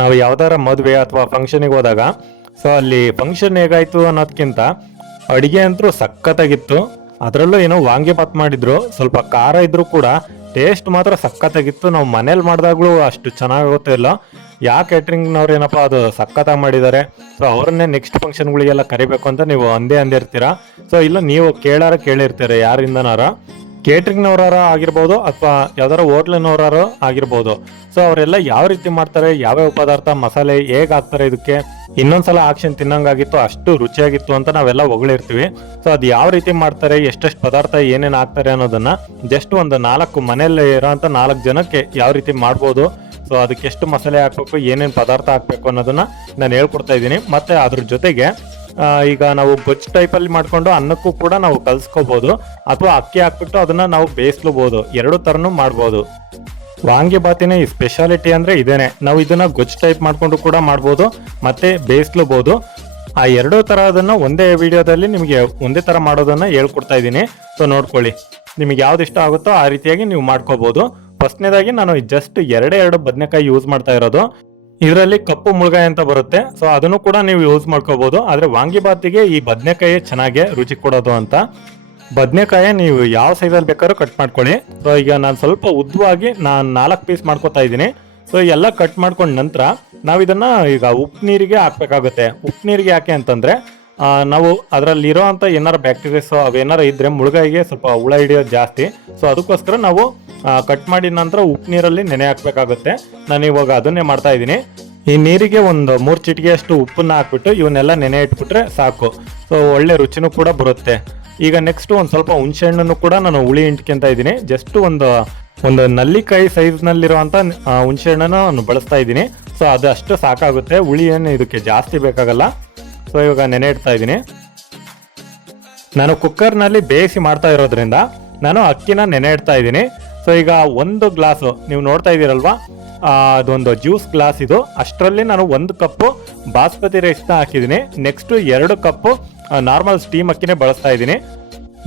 ನಾವು ಯಾವ್ದಾರ ಮದುವೆ ಅಥವಾ ಫಂಕ್ಷನಿಗೆ ಹೋದಾಗ ಸೊ ಅಲ್ಲಿ ಫಂಕ್ಷನ್ ಹೇಗಾಯ್ತು ಅನ್ನೋದಕ್ಕಿಂತ ಅಡಿಗೆ ಅಂತೂ ಸಖತ್ತಾಗಿತ್ತು. ಅದರಲ್ಲೂ ಏನೋ ವಾಂಗಿಬಾತ್ ಮಾಡಿದ್ರು, ಸ್ವಲ್ಪ ಖಾರ ಇದ್ರೂ ಕೂಡ ಟೇಸ್ಟ್ ಮಾತ್ರ ಸಖತ್ತಾಗಿತ್ತು. ನಾವು ಮನೇಲಿ ಮಾಡಿದಾಗ್ಲೂ ಅಷ್ಟು ಚೆನ್ನಾಗುತ್ತೆ ಇಲ್ಲ. ಯಾ ಕ್ಯಾಟ್ರಿಂಗ್ನವ್ರು ಏನಪ್ಪ ಅದು ಸಖತ್ತಾಗಿ ಮಾಡಿದ್ದಾರೆ ಸೊ ಅವ್ರನ್ನೇ ನೆಕ್ಸ್ಟ್ ಫಂಕ್ಷನ್ಗಳಿಗೆಲ್ಲ ಕರಿಬೇಕು ಅಂತ ನೀವು ಒಂದೇ ಅಂದಿರ್ತೀರಾ? ಸೊ ಇಲ್ಲ, ನೀವು ಕೇಳಾರ ಕೇಳಿರ್ತೀರ ಯಾರಿಂದನಾರ? ಕೇಟ್ರಿಂಗ್ನವರಾರ ಆಗಿರ್ಬೋದು ಅಥವಾ ಯಾವ್ದಾರ ಹೋಟ್ಲಿನವರ ಆಗಿರ್ಬೋದು. ಸೊ ಅವರೆಲ್ಲ ಯಾವ ರೀತಿ ಮಾಡ್ತಾರೆ, ಯಾವ್ಯಾವ ಪದಾರ್ಥ, ಮಸಾಲೆ ಹೇಗೆ ಹಾಕ್ತಾರೆ ಇದಕ್ಕೆ, ಇನ್ನೊಂದ್ಸಲ ಆಕ್ಷನ್ ತಿನ್ನಂಗಾಗಿತ್ತು, ಅಷ್ಟು ರುಚಿಯಾಗಿತ್ತು ಅಂತ ನಾವೆಲ್ಲ ಹೊಗಳಿರ್ತೀವಿ. ಸೊ ಅದು ಯಾವ ರೀತಿ ಮಾಡ್ತಾರೆ, ಎಷ್ಟೆಷ್ಟು ಪದಾರ್ಥ ಏನೇನು ಹಾಕ್ತಾರೆ ಅನ್ನೋದನ್ನ ಜಸ್ಟ್ ಒಂದು ನಾಲ್ಕು ಮನೆಯಲ್ಲಿ ಇರೋಂಥ ನಾಲ್ಕು ಜನಕ್ಕೆ ಯಾವ ರೀತಿ ಮಾಡ್ಬೋದು ಸೊ ಅದಕ್ಕೆ ಎಷ್ಟು ಮಸಾಲೆ ಹಾಕ್ಬೇಕು, ಏನೇನು ಪದಾರ್ಥ ಹಾಕ್ಬೇಕು ಅನ್ನೋದನ್ನ ನಾನು ಹೇಳ್ಕೊಡ್ತಾ ಇದ್ದೀನಿ. ಮತ್ತೆ ಅದ್ರ ಜೊತೆಗೆ ಈಗ ನಾವು ಗೊಜ್ಜು ಟೈಪಲ್ಲಿ ಮಾಡಿಕೊಂಡು ಅನ್ನಕ್ಕೂ ಕೂಡ ನಾವು ಕಲ್ಸ್ಕೋಬಹುದು ಅಥವಾ ಅಕ್ಕಿ ಹಾಕ್ಬಿಟ್ಟು ಅದನ್ನ ನಾವು ಬೇಯಿಸ್ಲೂಬಹುದು ಎರಡು ಥರನೂ ಮಾಡ್ಬೋದು. ವಾಂಗಿಬಾತಿನ ಈ ಸ್ಪೆಷಾಲಿಟಿ ಅಂದ್ರೆ ಇದೇನೆ. ನಾವು ಇದನ್ನ ಗೊಜ್ಜು ಟೈಪ್ ಮಾಡಿಕೊಂಡು ಕೂಡ ಮಾಡ್ಬೋದು, ಮತ್ತೆ ಬೇಯಿಸ್ಲೂಬಹುದು ಆ ಎರಡೂ ತರಹದನ್ನ ಒಂದೇ ವಿಡಿಯೋದಲ್ಲಿ ನಿಮಗೆ ಒಂದೇ ತರ ಮಾಡೋದನ್ನ ಹೇಳ್ಕೊಡ್ತಾ ಇದ್ದೀನಿ. ಸೊ ನೋಡ್ಕೊಳ್ಳಿ. ನಿಮಗೆ ಯಾವ್ದು ಇಷ್ಟ ಆಗುತ್ತೋ ಆ ರೀತಿಯಾಗಿ ನೀವು ಮಾಡ್ಕೋಬಹುದು ಫಸ್ಟ್ನೇದಾಗಿ ನಾನು ಜಸ್ಟ್ ಎರಡೇ ಎರಡು ಬದನೆಕಾಯಿ ಯೂಸ್ ಮಾಡ್ತಾ ಇರೋದು. ಇದರಲ್ಲಿ ಕಪ್ಪು ಮುಳುಗಾಯಿ ಅಂತ ಬರುತ್ತೆ. ಸೊ ಅದನ್ನು ಕೂಡ ನೀವು ಯೂಸ್ ಮಾಡ್ಕೋಬಹುದು ಆದರೆ ವಾಂಗಿಬಾತಿಗೆ ಈ ಬದನೆಕಾಯಿ ಚೆನ್ನಾಗಿ ರುಚಿ ಕೊಡೋದು ಅಂತ. ಬದನೆಕಾಯಿ ನೀವು ಯಾವ ಸೈಜಲ್ಲಿ ಬೇಕಾದ್ರೂ ಕಟ್ ಮಾಡ್ಕೊಳ್ಳಿ. ಸೊ ಈಗ ನಾನು ಸ್ವಲ್ಪ ಉದ್ದವಾಗಿ ನಾನು ನಾಲ್ಕು ಪೀಸ್ ಮಾಡ್ಕೋತಾ ಇದ್ದೀನಿ. ಸೊ ಎಲ್ಲ ಕಟ್ ಮಾಡ್ಕೊಂಡ ನಂತರ ನಾವು ಇದನ್ನ ಈಗ ಉಪ್ಪು ನೀರಿಗೆ ಹಾಕ್ಬೇಕಾಗುತ್ತೆ. ಉಪ್ಪು ನೀರಿಗೆ ಯಾಕೆ ಅಂತಂದ್ರೆ ನಾವು ಅದರಲ್ಲಿ ಇರೋ ಅಂತ ಏನಾರು ಬ್ಯಾಕ್ಟೀರಿಯಾಸ್ ಅವೇನಾರು ಇದ್ದರೆ ಮುಳುಗಾಯಿಗೆ ಸ್ವಲ್ಪ ಹುಳ ಹಿಡಿಯೋದು ಜಾಸ್ತಿ. ಸೊ ಅದಕ್ಕೋಸ್ಕರ ನಾವು ಕಟ್ ಮಾಡಿದ ನಂತರ ಉಪ್ಪು ನೀರಲ್ಲಿ ನೆನೆ ಹಾಕ್ಬೇಕಾಗುತ್ತೆ. ನಾನು ಇವಾಗ ಅದನ್ನೇ ಮಾಡ್ತಾ ಇದ್ದೀನಿ. ಈ ನೀರಿಗೆ ಒಂದು ಮೂರು ಚಿಟಿಗೆಯಷ್ಟು ಉಪ್ಪನ್ನ ಹಾಕ್ಬಿಟ್ಟು ಇವನ್ನೆಲ್ಲ ನೆನೆ ಇಟ್ಬಿಟ್ರೆ ಸಾಕು. ಸೊ ಒಳ್ಳೆ ರುಚಿನೂ ಕೂಡ ಬರುತ್ತೆ. ಈಗ ನೆಕ್ಸ್ಟ್ ಒಂದು ಸ್ವಲ್ಪ ಹುಣಸೆ ಹಣ್ಣನ್ನು ಕೂಡ ನಾನು ಹುಳಿ ಇಂಟ್ಕೊಂತ ಇದ್ದೀನಿ. ಜಸ್ಟ್ ಒಂದು ಒಂದು ನಲ್ಲಿಕಾಯಿ ಸೈಜ್ನಲ್ಲಿರುವಂಥ ಹುಣಸೆ ಹಣ್ಣನ್ನು ನಾನು ಬಳಸ್ತಾ ಇದ್ದೀನಿ. ಸೊ ಅದು ಅಷ್ಟು ಸಾಕಾಗುತ್ತೆ. ಹುಳಿ ಏನು ಇದಕ್ಕೆ ಜಾಸ್ತಿ ಬೇಕಾಗಲ್ಲ. ಸೊ ಇವಾಗ ನೆನೆ ಇಡ್ತಾ ಇದ್ದೀನಿ. ನಾನು ಕುಕ್ಕರ್ನಲ್ಲಿ ಬೇಯಿಸಿ ಮಾಡ್ತಾ ಇರೋದ್ರಿಂದ ನಾನು ಅಕ್ಕಿನ ನೆನೆ ಇಡ್ತಾ ಇದ್ದೀನಿ. ಸೊ ಈಗ ಒಂದು ಗ್ಲಾಸು ನೀವು ನೋಡ್ತಾ ಇದ್ದೀರಲ್ವಾ? ಅದೊಂದು ಜ್ಯೂಸ್ ಗ್ಲಾಸ್ ಇದು. ಅಷ್ಟರಲ್ಲಿ ನಾನು ಒಂದು ಕಪ್ಪು ಬಾಸ್ಮತಿ ರೈಸ್ನ ಹಾಕಿದ್ದೀನಿ. ನೆಕ್ಸ್ಟು ಎರಡು ಕಪ್ಪು ನಾರ್ಮಲ್ ಸ್ಟೀಮ್ ಅಕ್ಕಿನೇ ಬಳಸ್ತಾ ಇದ್ದೀನಿ.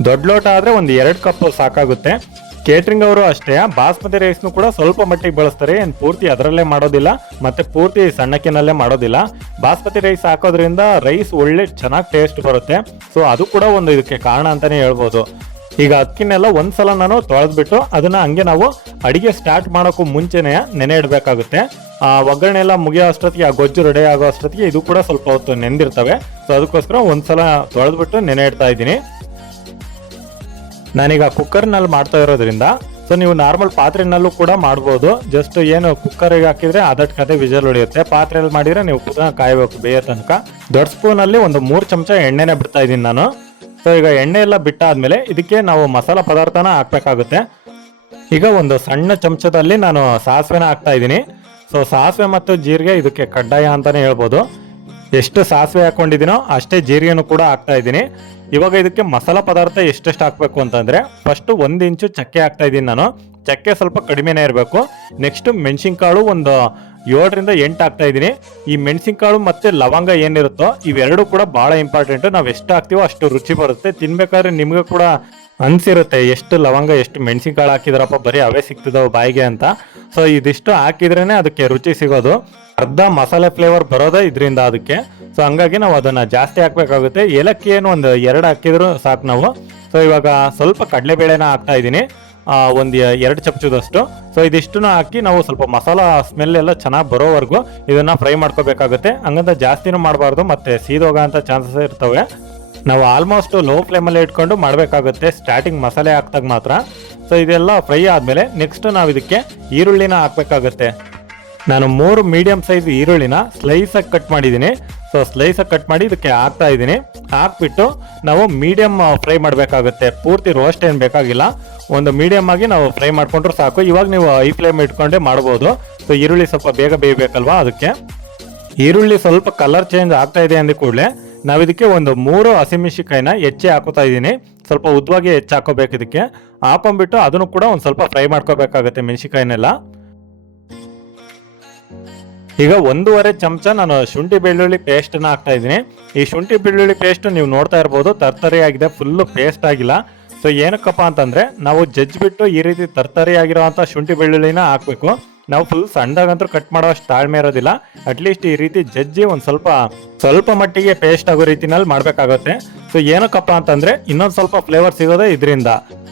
ದೊಡ್ಡ ಲೋಟ ಆದರೆ ಒಂದು ಎರಡು ಕಪ್ಪು ಸಾಕಾಗುತ್ತೆ. ಕೇಟ್ರಿಂಗ್ ಅವರು ಅಷ್ಟೇ, ಬಾಸ್ಮತಿ ರೈಸ್ನು ಕೂಡ ಸ್ವಲ್ಪ ಮಟ್ಟಿಗೆ ಬಳಸ್ತಾರೆ. ಏನು ಪೂರ್ತಿ ಅದರಲ್ಲೇ ಮಾಡೋದಿಲ್ಲ, ಮತ್ತು ಪೂರ್ತಿ ಸಣ್ಣಕ್ಕಿನಲ್ಲೇ ಮಾಡೋದಿಲ್ಲ. ಬಾಸ್ಮತಿ ರೈಸ್ ಹಾಕೋದ್ರಿಂದ ರೈಸ್ ಒಳ್ಳೆ ಚೆನ್ನಾಗಿ ಟೇಸ್ಟ್ ಬರುತ್ತೆ. ಸೊ ಅದು ಕೂಡ ಒಂದು ಇದಕ್ಕೆ ಕಾರಣ ಅಂತಲೇ ಹೇಳ್ಬೋದು. ಈಗ ಅಕ್ಕಿನೆಲ್ಲ ಒಂದ್ಸಲ ನಾನು ತೊಳೆದ್ಬಿಟ್ಟು ಅದನ್ನ ಹಂಗೆ ನಾವು ಅಡಿಗೆ ಸ್ಟಾರ್ಟ್ ಮಾಡೋಕ್ಕೂ ಮುಂಚೆನೆ ನೆನೆ ಇಡಬೇಕಾಗುತ್ತೆ. ಆ, ಒಗ್ಗರಣೆ ಎಲ್ಲ ಮುಗಿಯೋ ಅಷ್ಟೊತ್ತಿಗೆ, ಆ ಗೊಜ್ಜು ರೆಡಿ ಆಗೋ ಅಷ್ಟೊತ್ತಿಗೆ ಇದು ಕೂಡ ಸ್ವಲ್ಪ ಹೊತ್ತು ನೆಂದಿರ್ತವೆ. ಸೊ ಅದಕ್ಕೋಸ್ಕರ ಒಂದ್ಸಲ ತೊಳೆದ್ಬಿಟ್ಟು ನೆನೆ ಇಡ್ತಾ ಇದ್ದೀನಿ. ನಾನೀಗ ಕುಕ್ಕರ್ನಲ್ಲಿ ಮಾಡ್ತಾ ಇರೋದ್ರಿಂದ ಸೊ ನೀವು ನಾರ್ಮಲ್ ಪಾತ್ರೆನಲ್ಲೂ ಕೂಡ ಮಾಡ್ಬೋದು. ಜಸ್ಟ್ ಏನು ಕುಕ್ಕರಿಗೆ ಹಾಕಿದ್ರೆ ಅದಟ್ ಕತೆ ವಿಜಲ್ ಉಳಿಯುತ್ತೆ. ಪಾತ್ರೆಯಲ್ಲಿ ಮಾಡಿದ್ರೆ ನೀವು ಪುನಃ ಕಾಯಬೇಕು ಬೇಯೋ ತನಕ. ದೊಡ್ಡ ಸ್ಪೂನಲ್ಲಿ ಒಂದು ಮೂರು ಚಮಚ ಎಣ್ಣೆನೆ ಬಿಡ್ತಾ ಇದ್ದೀನಿ ನಾನು. ಸೊ ಈಗ ಎಣ್ಣೆ ಎಲ್ಲ ಬಿಟ್ಟಾದ್ಮೇಲೆ ಇದಕ್ಕೆ ನಾವು ಮಸಾಲ ಪದಾರ್ಥನ ಹಾಕ್ಬೇಕಾಗುತ್ತೆ. ಈಗ ಒಂದು ಸಣ್ಣ ಚಮಚದಲ್ಲಿ ನಾನು ಸಾಸಿವೆನ ಹಾಕ್ತಾ ಇದ್ದೀನಿ. ಸೊ ಸಾಸಿವೆ ಮತ್ತು ಜೀರಿಗೆ ಇದಕ್ಕೆ ಕಡ್ಡಾಯ ಅಂತಾನೆ ಹೇಳ್ಬೋದು. ಎಷ್ಟು ಸಾಸಿವೆ ಹಾಕ್ಕೊಂಡಿದ್ದೀನೋ ಅಷ್ಟೇ ಜೀರಿಗೆನೂ ಕೂಡ ಹಾಕ್ತಾ ಇದ್ದೀನಿ. ಇವಾಗ ಇದಕ್ಕೆ ಮಸಾಲ ಪದಾರ್ಥ ಎಷ್ಟೆಷ್ಟು ಹಾಕಬೇಕು ಅಂತಂದರೆ ಫಸ್ಟು ಒಂದು ಇಂಚು ಚಕ್ಕೆ ಹಾಕ್ತಾ ಇದ್ದೀನಿ ನಾನು. ಚಕ್ಕೆ ಸ್ವಲ್ಪ ಕಡಿಮೆನೇ ಇರಬೇಕು. ನೆಕ್ಸ್ಟು ಮೆಣಸಿನ್ಕಾಳು ಒಂದು ಏಳರಿಂದ ಎಂಟು ಹಾಕ್ತಾ ಇದ್ದೀನಿ. ಈ ಮೆಣಸಿನ್ಕಾಳು ಮತ್ತು ಲವಂಗ ಏನಿರುತ್ತೋ ಇವೆರಡು ಕೂಡ ಭಾಳ ಇಂಪಾರ್ಟೆಂಟು ನಾವು ಎಷ್ಟು ಹಾಕ್ತೀವೋ ಅಷ್ಟು ರುಚಿ ಬರುತ್ತೆ. ತಿನ್ಬೇಕಾದ್ರೆ ನಿಮಗೆ ಕೂಡ ಅನಿಸಿರುತ್ತೆ ಎಷ್ಟು ಲವಂಗ, ಎಷ್ಟು ಮೆಣಸಿನ್ಕಾಳು ಹಾಕಿದ್ರಪ್ಪ, ಬರೀ ಅವೇ ಸಿಗ್ತಿದಾವೆ ಬಾಯಿಗೆ ಅಂತ. ಸೊ ಇದಿಷ್ಟು ಹಾಕಿದ್ರೇ ಅದಕ್ಕೆ ರುಚಿ ಸಿಗೋದು. ಅರ್ಧ ಮಸಾಲೆ ಫ್ಲೇವರ್ ಬರೋದೇ ಇದರಿಂದ ಅದಕ್ಕೆ. ಸೊ ಹಂಗಾಗಿ ನಾವು ಅದನ್ನು ಜಾಸ್ತಿ ಹಾಕಬೇಕಾಗುತ್ತೆ. ಏಲಕ್ಕಿ ಏನು ಒಂದು ಎರಡು ಹಾಕಿದ್ರು ಸಾಕು ನಾವು. ಸೊ ಇವಾಗ ಸ್ವಲ್ಪ ಕಡಲೆಬೇಳೆನ ಹಾಕ್ತಾ ಇದ್ದೀನಿ. ಒಂದು ಎರಡು ಚಮಚದಷ್ಟು. ಸೊ ಇದಿಷ್ಟನ್ನ ಹಾಕಿ ನಾವು ಸ್ವಲ್ಪ ಮಸಾಲ ಸ್ಮೆಲ್ ಎಲ್ಲ ಚೆನ್ನಾಗಿ ಬರೋವರೆಗೂ ಇದನ್ನ ಫ್ರೈ ಮಾಡ್ಕೋಬೇಕಾಗುತ್ತೆ. ಹಂಗಂತ ಜಾಸ್ತಿನೂ ಮಾಡಬಾರ್ದು, ಮತ್ತೆ ಸೀದೋಗ ಅಂತ ಚಾನ್ಸಸ್ ಇರ್ತವೆ. ನಾವು ಆಲ್ಮೋಸ್ಟ್ ಲೋ ಫ್ಲೇಮಲ್ಲಿ ಇಟ್ಕೊಂಡು ಮಾಡಬೇಕಾಗುತ್ತೆ ಸ್ಟಾರ್ಟಿಂಗ್ ಮಸಾಲೆ ಹಾಕ್ದಾಗ ಮಾತ್ರ. ಸೊ ಇದೆಲ್ಲ ಫ್ರೈ ಆದಮೇಲೆ ನೆಕ್ಸ್ಟ್ ನಾವು ಇದಕ್ಕೆ ಈರುಳ್ಳಿನ ಹಾಕ್ಬೇಕಾಗುತ್ತೆ. ನಾನು ಮೂರು ಮೀಡಿಯಂ ಸೈಜ್ ಈರುಳ್ಳಿನ ಸ್ಲೈಸಾಗಿ ಕಟ್ ಮಾಡಿದ್ದೀನಿ. ಸೊ ಸ್ಲೈಸಾಗಿ ಕಟ್ ಮಾಡಿ ಇದಕ್ಕೆ ಹಾಕ್ತಾ ಇದ್ದೀನಿ. ಹಾಕ್ಬಿಟ್ಟು ನಾವು ಮೀಡಿಯಂ ಫ್ರೈ ಮಾಡಬೇಕಾಗುತ್ತೆ. ಪೂರ್ತಿ ರೋಸ್ಟ್ ಏನು ಬೇಕಾಗಿಲ್ಲ. ಒಂದು ಮೀಡಿಯಮ್ ಆಗಿ ನಾವು ಫ್ರೈ ಮಾಡಿಕೊಂಡ್ರೆ ಸಾಕು. ಇವಾಗ ನೀವು ಐ ಫ್ಲೇಮ್ ಇಟ್ಕೊಂಡೇ ಮಾಡ್ಬೋದು. ಸೊ ಈರುಳ್ಳಿ ಸ್ವಲ್ಪ ಬೇಗ ಬೇಯಬೇಕಲ್ವಾ ಅದಕ್ಕೆ? ಈರುಳ್ಳಿ ಸ್ವಲ್ಪ ಕಲರ್ ಚೇಂಜ್ ಆಗ್ತಾ ಇದೆ ಅಂದ ಕೂಡಲೇ ನಾವು ಇದಕ್ಕೆ ಒಂದು ಮೂರು ಹಸಿಮೆಣಸಿಕಾಯಿನ ಹೆಚ್ಚೆ ಹಾಕೋತಾ ಇದ್ದೀನಿ. ಸ್ವಲ್ಪ ಉದ್ದವಾಗಿ ಹೆಚ್ಚು ಹಾಕೋಬೇಕು ಇದಕ್ಕೆ. ಹಾಕೊಂಡ್ಬಿಟ್ಟು ಅದನ್ನು ಕೂಡ ಒಂದು ಸ್ವಲ್ಪ ಫ್ರೈ ಮಾಡ್ಕೋಬೇಕಾಗುತ್ತೆ ಮೆಣಸಿಕಾಯಿನೆಲ್ಲ ಈಗ ಒಂದೂವರೆ ಚಮಚ ನಾನು ಶುಂಠಿ ಬೆಳ್ಳುಳ್ಳಿ ಪೇಸ್ಟನ್ನ ಹಾಕ್ತಾ ಇದ್ದೀನಿ. ಈ ಶುಂಠಿ ಬೆಳ್ಳುಳ್ಳಿ ಪೇಸ್ಟ್ ನೀವು ನೋಡ್ತಾ ಇರ್ಬೋದು ತರ್ತರಿ ಆಗಿದೆ ಫುಲ್ಲು ಪೇಸ್ಟ್ ಆಗಿಲ್ಲ. ಸೊ ಏನಕ್ಕಪ್ಪ ಅಂತಂದ್ರೆ, ನಾವು ಜಜ್ಜಿಬಿಟ್ಟು ಈ ರೀತಿ ತರ್ತರಿ ಆಗಿರೋಂಥ ಶುಂಠಿ ಬೆಳ್ಳುಳ್ಳಿನ ಹಾಕಬೇಕು. ನಾವು ಫುಲ್ ಸಣ್ಣದಾಗಂತೂ ಕಟ್ ಮಾಡೋ ಅಷ್ಟು ತಾಳ್ಮೆ ಇರೋದಿಲ್ಲ. ಅಟ್ಲೀಸ್ಟ್ ಈ ರೀತಿ ಜಜ್ಜಿ ಒಂದು ಸ್ವಲ್ಪ ಸ್ವಲ್ಪ ಮಟ್ಟಿಗೆ ಪೇಸ್ಟ್ ಆಗೋ ರೀತಿನಲ್ಲಿ ಮಾಡಬೇಕಾಗುತ್ತೆ. ಸೊ ಏನಕ್ಕಪ್ಪ ಅಂತಂದ್ರೆ, ಇನ್ನೊಂದು ಸ್ವಲ್ಪ ಫ್ಲೇವರ್ ಸಿಗೋದೇ ಇದರಿಂದ.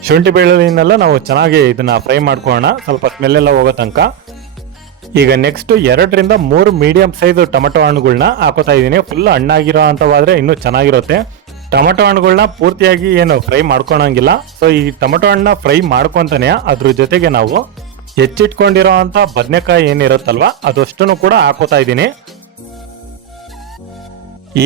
ಶುಂಠಿ ಬೆಳ್ಳುಳ್ಳಿನೆಲ್ಲ ನಾವು ಚೆನ್ನಾಗಿ ಇದನ್ನ ಫ್ರೈ ಮಾಡ್ಕೊಳ್ಳೋಣ. ಸ್ವಲ್ಪ ಸ್ಮೆಲ್ ಎಲ್ಲ ಹೋಗೋ ತನಕ. ಈಗ ನೆಕ್ಸ್ಟ್ ಎರಡರಿಂದ ಮೂರು ಮೀಡಿಯಂ ಸೈಜ್ ಟೊಮೆಟೊ ಹಣ್ಣುಗಳನ್ನ ಹಾಕೋತಾ ಇದ್ದೀನಿ. ಫುಲ್ ಹಣ್ಣಾಗಿರೋ ಅಂತವಾದ್ರೆ ಇನ್ನೂ ಚೆನ್ನಾಗಿರುತ್ತೆ. ಟೊಮೆಟೊ ಹಣ್ಣುಗಳನ್ನ ಪೂರ್ತಿಯಾಗಿ ಏನು ಫ್ರೈ ಮಾಡ್ಕೊಳಂಗಿಲ್ಲ. ಸೊ ಈ ಟೊಮೆಟೊ ಹಣ್ಣನ್ನ ಫ್ರೈ ಮಾಡ್ಕೊಂತಾನೆ, ಅದ್ರ ಜೊತೆಗೆ ನಾವು ಹೆಚ್ಚಿಟ್ಕೊಂಡಿರೋ ಅಂತ ಬದನೆಕಾಯಿ ಏನಿರುತ್ತಲ್ವ, ಅದಷ್ಟನ್ನು ಕೂಡ ಹಾಕೋತಾ ಇದ್ದೀನಿ.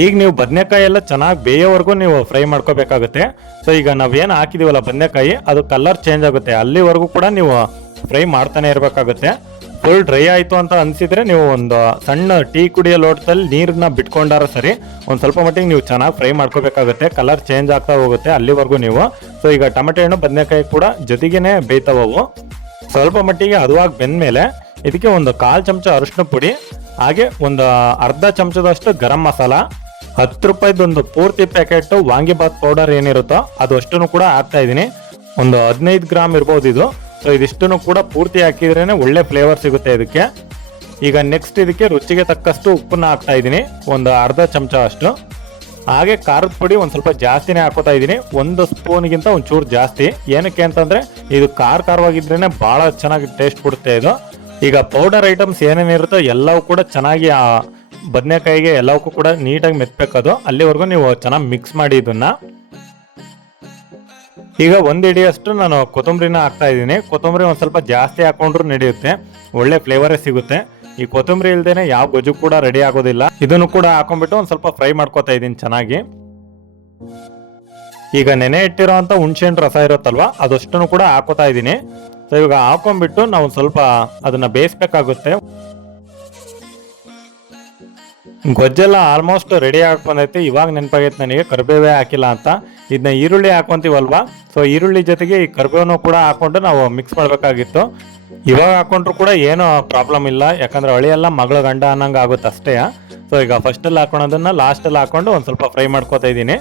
ಈಗ ನೀವು ಬದನೆಕಾಯಿ ಎಲ್ಲ ಚೆನ್ನಾಗಿ ಬೇಯೋವರೆಗೂ ನೀವು ಫ್ರೈ ಮಾಡ್ಕೋಬೇಕಾಗುತ್ತೆ. ಸೊ ಈಗ ನಾವೇನು ಹಾಕಿದೀವಲ್ಲ ಬದನೆಕಾಯಿ, ಅದು ಕಲರ್ ಚೇಂಜ್ ಆಗುತ್ತೆ. ಅಲ್ಲಿವರೆಗೂ ಕೂಡ ನೀವು ಫ್ರೈ ಮಾಡ್ತಾನೆ ಇರಬೇಕಾಗುತ್ತೆ. ಫುಲ್ ಡ್ರೈ ಆಯಿತು ಅಂತ ಅನ್ಸಿದ್ರೆ ನೀವು ಒಂದು ಸಣ್ಣ ಟೀ ಕುಡಿಯೋ ಲೋಟದಲ್ಲಿ ನೀರನ್ನ ಬಿಟ್ಕೊಂಡಾರ ಸರಿ, ಒಂದು ಸ್ವಲ್ಪ ಮಟ್ಟಿಗೆ ನೀವು ಚೆನ್ನಾಗಿ ಫ್ರೈ ಮಾಡ್ಕೋಬೇಕಾಗುತ್ತೆ ಕಲರ್ ಚೇಂಜ್ ಆಗ್ತಾ ಹೋಗುತ್ತೆ ಅಲ್ಲಿವರೆಗೂ ನೀವು. ಸೊ ಈಗ ಟೊಮೆಟೊ ಹಣ್ಣು, ಬದನೆಕಾಯಿ ಕೂಡ ಜೊತೆಗೇನೆ ಬೇಯ್ತಾವು ಸ್ವಲ್ಪ ಮಟ್ಟಿಗೆ ಬೆಂದ ಮೇಲೆ ಇದಕ್ಕೆ ಒಂದು ಕಾಲು ಚಮಚ ಅರಿಶಿನ ಪುಡಿ, ಹಾಗೆ ಒಂದು ಅರ್ಧ ಚಮಚದಷ್ಟು ಗರಂ ಮಸಾಲ, ಹತ್ತು ರೂಪಾಯಿದೊಂದು ಪೂರ್ತಿ ಪ್ಯಾಕೆಟ್ ವಾಂಗಿಬಾತ್ ಪೌಡರ್ ಏನಿರುತ್ತೋ ಅದು ಅಷ್ಟನ್ನು ಕೂಡ ಹಾಕ್ತಾ ಇದ್ದೀನಿ. ಒಂದು ಹದಿನೈದು ಗ್ರಾಮ್ ಇರ್ಬೋದು ಇದು. ಸೊ ಇದಿಷ್ಟು ಕೂಡ ಪೂರ್ತಿ ಹಾಕಿದ್ರೇನೆ ಒಳ್ಳೆ ಫ್ಲೇವರ್ ಸಿಗುತ್ತೆ ಇದಕ್ಕೆ. ಈಗ ನೆಕ್ಸ್ಟ್ ಇದಕ್ಕೆ ರುಚಿಗೆ ತಕ್ಕಷ್ಟು ಉಪ್ಪನ್ನ ಹಾಕ್ತಾ ಇದ್ದೀನಿ. ಒಂದು ಅರ್ಧ ಚಮಚ ಅಷ್ಟು. ಹಾಗೆ ಖಾರದ ಪುಡಿ ಒಂದು ಸ್ವಲ್ಪ ಜಾಸ್ತಿನೇ ಹಾಕೋತಾ ಇದ್ದೀನಿ. ಒಂದು ಸ್ಪೂನ್ಗಿಂತ ಒಂಚೂರು ಚೂರು ಜಾಸ್ತಿ. ಏನಕ್ಕೆ ಅಂತಂದರೆ, ಇದು ಖಾರ ಖಾರವಾಗಿದ್ರೇ ಭಾಳ ಚೆನ್ನಾಗಿ ಟೇಸ್ಟ್ ಕೊಡುತ್ತೆ ಇದು. ಈಗ ಪೌಡರ್ ಐಟಮ್ಸ್ ಏನೇನಿರುತ್ತೋ ಎಲ್ಲವೂ ಕೂಡ ಚೆನ್ನಾಗಿ ಬದನೆಕಾಯಿಗೆ ಎಲ್ಲವಕ್ಕೂ ಕೂಡ ನೀಟಾಗಿ ಮೆತ್ಬೇಕದು. ಅಲ್ಲಿವರೆಗೂ ನೀವು ಚೆನ್ನಾಗಿ ಮಿಕ್ಸ್ ಮಾಡಿ ಇದನ್ನ. ಈಗ ಒಂದು ಹಿಡಿಯಷ್ಟು ನಾನು ಕೊತ್ತಂಬರಿನ ಹಾಕ್ತಾ ಇದ್ದೀನಿ. ಕೊತ್ತಂಬರಿ ಒಂದು ಸ್ವಲ್ಪ ಜಾಸ್ತಿ ಹಾಕೊಂಡ್ರು ನಡೆಯುತ್ತೆ. ಒಳ್ಳೆ ಫ್ಲೇವರೇ ಸಿಗುತ್ತೆ. ಈ ಕೊತ್ತಂಬರಿ ಇಲ್ದೇನೆ ಯಾವ ಗೊಜ್ಜು ಕೂಡ ರೆಡಿ ಆಗೋದಿಲ್ಲ. ಇದನ್ನು ಕೂಡ ಹಾಕೊಂಡ್ಬಿಟ್ಟು ಒಂದು ಸ್ವಲ್ಪ ಫ್ರೈ ಮಾಡ್ಕೊತಾ ಇದ್ದೀನಿ ಚೆನ್ನಾಗಿ. ಈಗ ನೆನೆ ಇಟ್ಟಿರೋಂಥ ಹುಣ್ಸೆಹಣ್ಣು ರಸ ಇರುತ್ತಲ್ವ, ಅದಷ್ಟನ್ನು ಕೂಡ ಹಾಕೋತಾ ಇದ್ದೀನಿ. ಸೊ ಇವಾಗ ಹಾಕೊಂಡ್ಬಿಟ್ಟು ನಾವು ಸ್ವಲ್ಪ ಅದನ್ನ ಬೇಯಿಸ್ಬೇಕಾಗುತ್ತೆ. ಗೊಜ್ಜೆಲ್ಲ ಆಲ್ಮೋಸ್ಟ್ ರೆಡಿ ಬಂದೈತಿ. ಇವಾಗ ನೆನಪಾಗೈತೆ ನನಗೆ, ಕರ್ಬೇವೇ ಹಾಕಿಲ್ಲ ಅಂತ. ಇದನ್ನ ಈರುಳ್ಳಿ ಹಾಕೊಂತೀವಲ್ವಾ? ಸೊ ಈರುಳ್ಳಿ ಜೊತೆಗೆ ಈ ಕರ್ಬೇವನ್ನು ಕೂಡ ಹಾಕೊಂಡು ನಾವು ಮಿಕ್ಸ್ ಮಾಡಬೇಕಾಗಿತ್ತು. ಇವಾಗ ಹಾಕೊಂಡ್ರು ಕೂಡ ಏನು ಪ್ರಾಬ್ಲಮ್ ಇಲ್ಲ. ಯಾಕಂದ್ರೆ ಹೊಳೆಯೆಲ್ಲ ಮಗಳ ಗಂಡ ಅನ್ನಂಗೆ ಆಗುತ್ತೆ ಅಷ್ಟೇ. ಸೊ ಈಗ ಫಸ್ಟಲ್ಲಿ ಹಾಕೊಳೋದನ್ನ ಲಾಸ್ಟಲ್ಲಿ ಹಾಕೊಂಡು ಒಂದು ಸ್ವಲ್ಪ ಫ್ರೈ ಮಾಡ್ಕೋತಾ ಇದ್ದೀನಿ.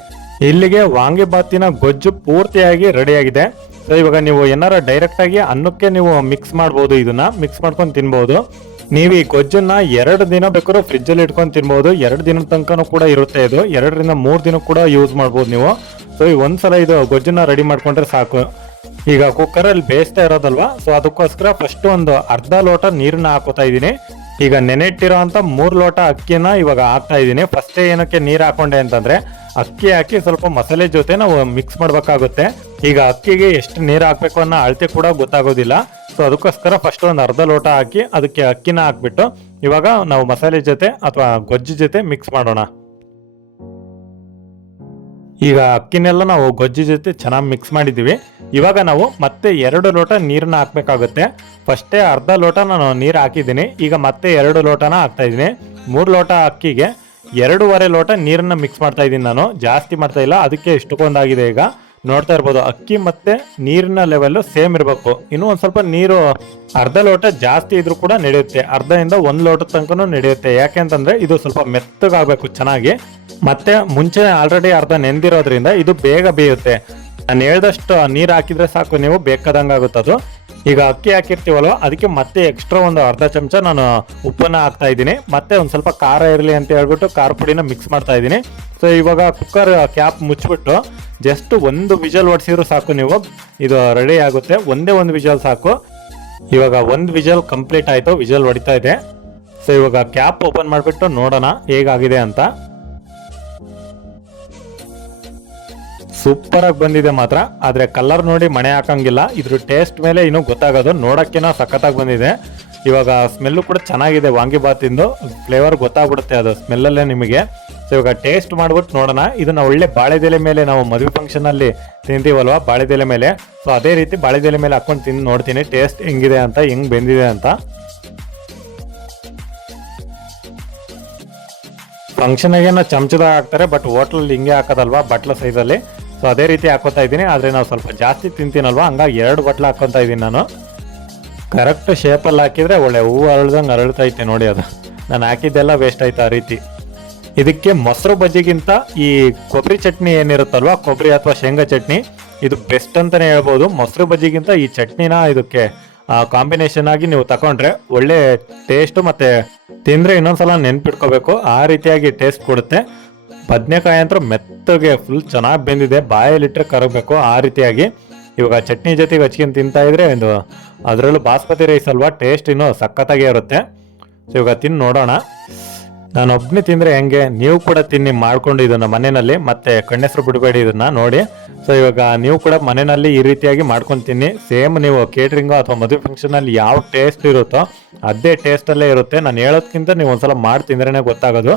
ಇಲ್ಲಿಗೆ ವಾಂಗಿಬಾತಿನ ಗೊಜ್ಜು ಪೂರ್ತಿಯಾಗಿ ರೆಡಿಯಾಗಿದೆ ಸೊ ಇವಾಗ ನೀವು ಏನಾರ ಡೈರೆಕ್ಟ್ ಆಗಿ ಅನ್ನಕ್ಕೆ ನೀವು ಮಿಕ್ಸ್ ಮಾಡ್ಬೋದು, ಇದನ್ನ ಮಿಕ್ಸ್ ಮಾಡ್ಕೊಂಡು ತಿನ್ಬೋದು. ನೀವು ಈ ಗೊಜ್ಜನ್ನ ಎರಡು ದಿನ ಬೇಕಾದ್ರೂ ಫ್ರಿಜ್ ಅಲ್ಲಿ ಇಟ್ಕೊಂಡು ತಿನ್ಬಹುದು ಎರಡು ದಿನದ ತನಕನೂ ಕೂಡ ಇರುತ್ತೆ ಇದು. ಎರಡರಿಂದ ಮೂರು ದಿನ ಕೂಡ ಯೂಸ್ ಮಾಡ್ಬೋದು ನೀವು. ಸೊ ಈ ಒಂದ್ಸಲ ಇದು ಗೊಜ್ಜನ್ನ ರೆಡಿ ಮಾಡ್ಕೊಂಡ್ರೆ ಸಾಕು. ಈಗ ಕುಕ್ಕರ್ ಅಲ್ಲಿ ಬೇಯಿಸ್ತಾ ಇರೋದಲ್ವಾ? ಸೊ ಅದಕ್ಕೋಸ್ಕರ ಫಸ್ಟ್ ಒಂದು ಅರ್ಧ ಲೋಟ ನೀರನ್ನ ಹಾಕೋತಾ ಇದ್ದೀನಿ. ಈಗ ನೆನೆಟ್ಟಿರೋ ಅಂತ ಮೂರು ಲೋಟ ಅಕ್ಕಿನ ಇವಾಗ ಹಾಕ್ತಾ ಇದ್ದೀನಿ. ಫಸ್ಟೇ ಏನಕ್ಕೆ ನೀರು ಹಾಕೊಂಡೆ ಅಂತಂದ್ರೆ ಅಕ್ಕಿ ಹಾಕಿ ಸ್ವಲ್ಪ ಮಸಾಲೆ ಜೊತೆ ನಾವು ಮಿಕ್ಸ್ ಮಾಡಬೇಕಾಗುತ್ತೆ. ಈಗ ಅಕ್ಕಿಗೆ ಎಷ್ಟು ನೀರು ಹಾಕಬೇಕು ಅನ್ನೋ ಅಳತೆ ಕೂಡ ಗೊತ್ತಾಗೋದಿಲ್ಲ. ಸೊ ಅದಕ್ಕೋಸ್ಕರ ಫಸ್ಟ್ ಒಂದು ಅರ್ಧ ಲೋಟ ಹಾಕಿ ಅದಕ್ಕೆ ಅಕ್ಕಿನ ಹಾಕ್ಬಿಟ್ಟು ಇವಾಗ ನಾವು ಮಸಾಲೆ ಜೊತೆ ಅಥವಾ ಗೊಜ್ಜು ಜೊತೆ ಮಿಕ್ಸ್ ಮಾಡೋಣ. ಈಗ ಅಕ್ಕಿನೆಲ್ಲ ನಾವು ಗೊಜ್ಜು ಜೊತೆ ಚೆನ್ನಾಗಿ ಮಿಕ್ಸ್ ಮಾಡಿದ್ದೀವಿ ಇವಾಗ ನಾವು ಮತ್ತೆ ಎರಡು ಲೋಟ ನೀರನ್ನ ಹಾಕಬೇಕಾಗುತ್ತೆ. ಫಸ್ಟೇ ಅರ್ಧ ಲೋಟ ನಾನು ನೀರು ಹಾಕಿದ್ದೀನಿ. ಈಗ ಮತ್ತೆ ಎರಡು ಲೋಟನ ಹಾಕ್ತಾ ಇದ್ದೀನಿ. ಮೂರು ಲೋಟ ಅಕ್ಕಿಗೆ ಎರಡೂವರೆ ಲೋಟ ನೀರನ್ನ ಮಿಕ್ಸ್ ಮಾಡ್ತಾ ಇದ್ದೀನಿ ನಾನು. ಜಾಸ್ತಿ ಮಾಡ್ತಾ ಇಲ್ಲ, ಅದಕ್ಕೆ ಇಷ್ಟಕ್ಕೊಂದಾಗಿದೆ ಈಗ. ನೋಡ್ತಾ ಇರ್ಬೋದು, ಅಕ್ಕಿ ಮತ್ತೆ ನೀರಿನ ಲೆವೆಲ್ಲು ಸೇಮ್ ಇರಬೇಕು. ಇನ್ನು ಒಂದು ಸ್ವಲ್ಪ ನೀರು ಅರ್ಧ ಲೋಟ ಜಾಸ್ತಿ ಇದ್ರೂ ಕೂಡ ನಡೆಯುತ್ತೆ. ಅರ್ಧದಿಂದ ಒಂದು ಲೋಟ ತನಕ ನಡೆಯುತ್ತೆ. ಯಾಕೆ ಅಂತಂದ್ರೆ ಇದು ಸ್ವಲ್ಪ ಮೆತ್ತಗಾಗಬೇಕು ಚೆನ್ನಾಗಿ. ಮತ್ತೆ ಮುಂಚೆ ಆಲ್ರೆಡಿ ಅರ್ಧ ನೆಂದಿರೋದ್ರಿಂದ ಇದು ಬೇಗ ಬೇಯುತ್ತೆ. ನಾನು ಹೇಳ್ದಷ್ಟು ನೀರು ಹಾಕಿದ್ರೆ ಸಾಕು ನೀವು ಬೇಕಾದಂಗೆ ಆಗುತ್ತೆ ಅದು ಈಗ ಅಕ್ಕಿ ಹಾಕಿರ್ತೀವಲ್ವ? ಅದಕ್ಕೆ ಮತ್ತೆ ಎಕ್ಸ್ಟ್ರಾ ಒಂದು ಅರ್ಧ ಚಮಚ ನಾನು ಉಪ್ಪನ್ನ ಹಾಕ್ತಾ ಇದ್ದೀನಿ. ಮತ್ತೆ ಒಂದು ಸ್ವಲ್ಪ ಖಾರ ಇರಲಿ ಅಂತ ಹೇಳ್ಬಿಟ್ಟು ಖಾರ ಪುಡಿನ ಮಿಕ್ಸ್ ಮಾಡ್ತಾ ಇದ್ದೀನಿ. ಸೊ ಇವಾಗ ಕುಕ್ಕರ್ ಕ್ಯಾಪ್ ಮುಚ್ಚಿಬಿಟ್ಟು ಜಸ್ಟ್ ಒಂದು ವಿಜಲ್ ಹೊಡೆಸಿದ್ರು ಸಾಕು ನೀವು. ಇದು ರೆಡಿ ಆಗುತ್ತೆ. ಒಂದೇ ಒಂದು ವಿಜಲ್ ಸಾಕು. ಇವಾಗ ಒಂದು ವಿಜಲ್ ಕಂಪ್ಲೀಟ್ ಆಯಿತು. ವಿಜಲ್ ಹೊಡಿತಾ ಇದೆ. ಸೊ ಇವಾಗ ಕ್ಯಾಪ್ ಓಪನ್ ಮಾಡಿಬಿಟ್ಟು ನೋಡೋಣ ಹೇಗಾಗಿದೆ ಅಂತ. ಸೂಪರ್ ಆಗಿ ಬಂದಿದೆ ಮಾತ್ರ, ಆದ್ರೆ ಕಲರ್ ನೋಡಿ ಮಣೆ ಹಾಕಂಗಿಲ್ಲ. ಇದ್ರ ಟೇಸ್ಟ್ ಮೇಲೆ ಇನ್ನೂ ಗೊತ್ತಾಗೋದು. ನೋಡಕ್ಕಿನ ಸಖತ್ತಾಗಿ ಬಂದಿದೆ. ಇವಾಗ ಸ್ಮೆಲ್ಲು ಕೂಡ ಚೆನ್ನಾಗಿದೆ ವಾಂಗಿಬಾತಿಂದು ಫ್ಲೇವರ್ ಗೊತ್ತಾಗ್ಬಿಡುತ್ತೆ ಅದು ಸ್ಮೆಲ್ಲಲ್ಲೇ ನಿಮಗೆ. ಸೊ ಇವಾಗ ಟೇಸ್ಟ್ ಮಾಡ್ಬಿಟ್ಟು ನೋಡೋಣ. ಇದನ್ನ ಒಳ್ಳೆ ಬಾಳೆದೆಲೆ ಮೇಲೆ ನಾವು ಮದುವೆ ಫಂಕ್ಷನ್ ಅಲ್ಲಿ ತಿಂತೀವಲ್ವಾ? ಬಾಳೆದೆಲೆ ಮೇಲೆ. ಸೊ ಅದೇ ರೀತಿ ಬಾಳೆದೆಲೆ ಮೇಲೆ ಹಾಕೊಂಡು ತಿಂದು ನೋಡ್ತೀನಿ. ಟೇಸ್ಟ್ ಹೆಂಗಿದೆ ಅಂತ, ಹೆಂಗ್ ಬೆಂದಿದೆ ಅಂತ. ಫಂಕ್ಷನ್ಗೆ ಚಮಚದಾಗ ಹಾಕ್ತಾರೆ ಬಟ್ ಹೋಟ್ಲಲ್ಲಿ ಹಿಂಗೆ ಹಾಕೋದಲ್ವಾ? ಬಟ್ಲ ಸೈಜಲ್ಲಿ ಸೊ ಅದೇ ರೀತಿ ಹಾಕೋತಾ ಇದ್ದೀನಿ. ಆದರೆ ನಾವು ಸ್ವಲ್ಪ ಜಾಸ್ತಿ ತಿಂತೀನಲ್ವಾ? ಹಂಗಾಗಿ ಎರಡು ಬಟ್ಲು ಹಾಕ್ಕೊತಾ ಇದ್ದೀನಿ ನಾನು. ಕರೆಕ್ಟ್ ಶೇಪಲ್ಲಿ ಹಾಕಿದರೆ ಒಳ್ಳೆ ಹೂವು ಅರಳ್ದಂಗೆ ಅರಳ್ತೈತೆ ನೋಡಿ ಅದು. ನಾನು ಹಾಕಿದ್ದೆಲ್ಲ ವೇಸ್ಟ್ ಆಯ್ತು ಆ ರೀತಿ. ಇದಕ್ಕೆ ಮೊಸರು ಬಜ್ಜಿಗಿಂತ ಈ ಕೊಬ್ಬರಿ ಚಟ್ನಿ ಏನಿರುತ್ತಲ್ವ? ಕೊಬ್ಬರಿ ಅಥವಾ ಶೇಂಗಾ ಚಟ್ನಿ, ಇದು ಬೆಸ್ಟ್ ಅಂತಲೇ ಹೇಳ್ಬೋದು. ಮೊಸರು ಬಜ್ಜಿಗಿಂತ ಈ ಚಟ್ನಿನ ಇದಕ್ಕೆ ಕಾಂಬಿನೇಷನ್ ಆಗಿ ನೀವು ತಗೊಂಡ್ರೆ ಒಳ್ಳೆ ಟೇಸ್ಟ್ ಮತ್ತೆ ತಿಂದ್ರೆ ಇನ್ನೊಂದ್ಸಲ ನೆನ್ಪಿಟ್ಕೋಬೇಕು. ಆ ರೀತಿಯಾಗಿ ಟೇಸ್ಟ್ ಕೊಡುತ್ತೆ. ಬದನೆಕಾಯಿ ಅಂತ ಮೆತ್ತಗೆ ಫುಲ್ ಚೆನ್ನಾಗಿ ಬೆಂದಿದೆ. ಬಾಯಲ್ಲಿಟ್ಟರೆ ಕರಗಬೇಕು. ಆ ರೀತಿಯಾಗಿ ಇವಾಗ ಚಟ್ನಿ ಜೊತೆಗೆ ಹಚ್ಕೊಂಡು ತಿಂತಾ ಇದ್ರೆ ಒಂದು ಅದರಲ್ಲೂ ಬಾಸ್ಮತಿ ರೈಸ್ ಅಲ್ವಾ? ಟೇಸ್ಟ್ ಇನ್ನೂ ಸಖತ್ತಾಗೇ ಇರುತ್ತೆ. ಸೊ ಇವಾಗ ತಿಂದು ನೋಡೋಣ. ನಾನು ಒಬ್ಬನೇ ತಿಂದರೆ ಹೆಂಗೆ? ನೀವು ಕೂಡ ತಿನ್ನಿ ಮಾಡಿಕೊಂಡು ಇದನ್ನು ಮನೆಯಲ್ಲಿ. ಮತ್ತೆ ಕಣ್ಣೆಸರು ಬಿಡಬೇಡಿ ಇದನ್ನು ನೋಡಿ. ಸೊ ಇವಾಗ ನೀವು ಕೂಡ ಮನೆಯಲ್ಲಿ ಈ ರೀತಿಯಾಗಿ ಮಾಡ್ಕೊಂಡು ತಿನ್ನಿ. ಸೇಮ್ ನೀವು ಕೇಟ್ರಿಂಗು ಅಥವಾ ಮದುವೆ ಫಂಕ್ಷನಲ್ಲಿ ಯಾವ ಟೇಸ್ಟ್ ಇರುತ್ತೋ, ಅದೇ ಟೇಸ್ಟಲ್ಲೇ ಇರುತ್ತೆ. ನಾನು ಹೇಳೋದ್ಕಿಂತ ನೀವು ಒಂದ್ಸಲ ಮಾಡಿ ತಿಂದ್ರೇ ಗೊತ್ತಾಗೋದು.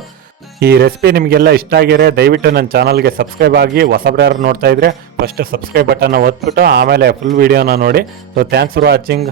ಈ ರೆಸಿಪಿ ನಿಮಗೆಲ್ಲ ಇಷ್ಟ ಆಗಿದ್ರೆ ದಯವಿಟ್ಟು ನನ್ನ ಚಾನಲ್ಗೆ ಸಬ್ಸ್ಕ್ರೈಬ್ ಆಗಿ ಹೊಸಬ್ರು ಯಾರು ನೋಡ್ತಾ ಇದ್ರೆ ಫಸ್ಟ್ ಸಬ್ಸ್ಕ್ರೈಬ್ ಬಟನ್ನ ಒತ್ಬಿಟ್ಟು, ಆಮೇಲೆ ಫುಲ್ ವಿಡಿಯೋನ ನೋಡಿ. So thanks for watching